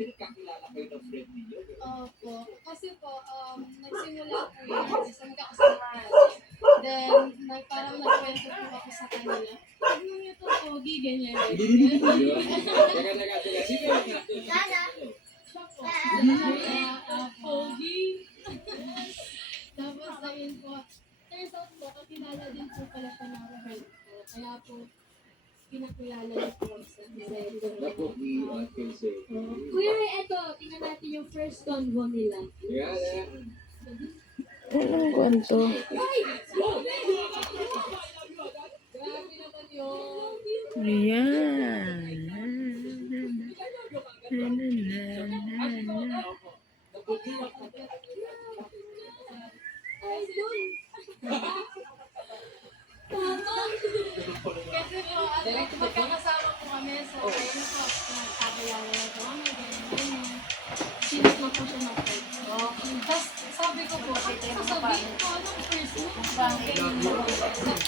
pinagkakilala kayo ng friend niyo? Opo. Kasi po, nagsimula po yun sa magkakasama. Then, parang nagkwento po ako sa kanila. Tignan niyo to, pogi, ganyan. Teka. Sino yung nandun? Siya po. Pogi. Tapos, ayun po. Turns out po, kakilala din po pala siya ng friend ko. Kaya po, pinakilala niyo po sa Naku, ni Pinse. Kuya Ray, eto, tingnan natin yung first convo nila. Yan. Anong kwento? Grabe naman yun. Ayan. Ay, dun. Kasi po, magkakasama po kami sa ayun po, nagkakilala na po kami, ganyan. Sinus na po siya ng friend ko. Tapos sabi ko po, sasabihin ko, anong first mo?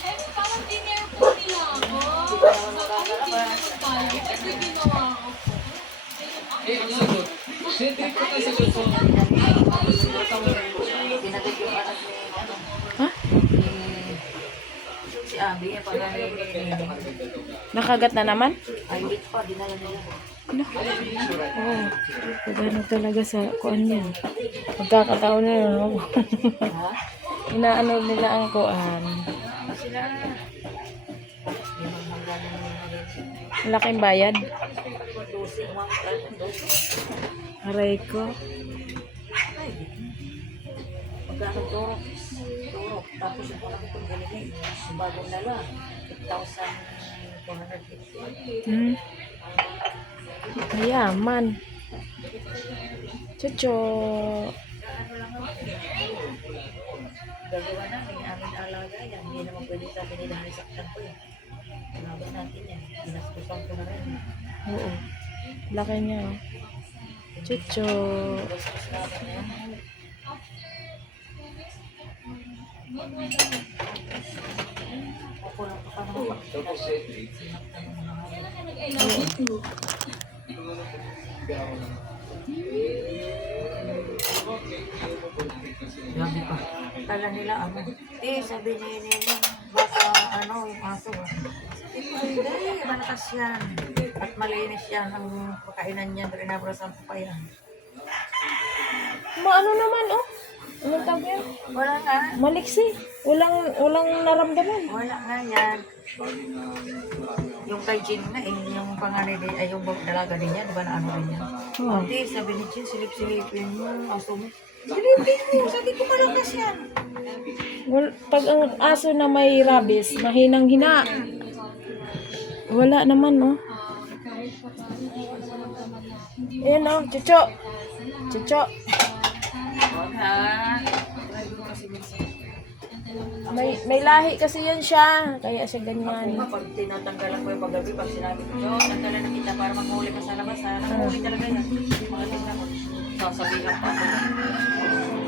Eh, parang dinner po nila ako. Sabi ko, hindi naman tayo. Kasi ginawa ko po. Eh, ang sagot. Siyempre ko tayo sa gusto. Pinatid yung anak ni ano. Ha? Si Abby, pala ni Nakagat na naman? ay wait pa, dinala nila. Ano? Oo. Pagano talaga sa kuan yan. Magkakataon na yun. Oh. Ha? Inaano nila ang kuan. Kasi na. Yung hanggang Malaking bayad. 12, umakas 12. Aray ko. Ay, magkano turok? Turok. Tapos yung pala kong galing yung bagong dala. 8,450. Hmm. Mayaman. Chucho. Gagawa namin, aming alaga yan. Hindi naman pwede sabi nila nisaktan ko yan. Tinabot natin yan. Ginastusan ko na rin. Oo. Laki niya. Oh. Chucho. Gastos namin yan. Ako lang pa naman Tapos, Cedric. I love you too. Grabe pa. Kala nila ano. Sabi ni Nino, baka ano, yung aso. Hindi, malakas yan. At malinis yan ang pakainan niya. Rinabarasan ko pa yan. Maano naman oh. Anong tawag yan? Wala nga. Maliksi. Walang naramdaman. Wala nga yan. Yung kay Jin nga, yung panganay din, ay yung dalaga din yan, di ba na ano din yan? Oh. Ate, sabi ni Jin, silip-silipin mo, aso mo. Silipin mo, sabi ko malakas yan. Pag ang aso na may rabies, mahinang-hina. Wala naman, oh. Ayan, oh. Chucho. Chucho. Huwag ha. May lahi kasi yan siya. Kaya siya Ako ganyan. nga, pag tinatanggalan ko yung paggabi, pag sinabi ko, "Jo, tanggalan na kita para maghuli ka sa labas ha." Nanghuli talaga yan. Mga tingnan ko. Sasabihan pa ako.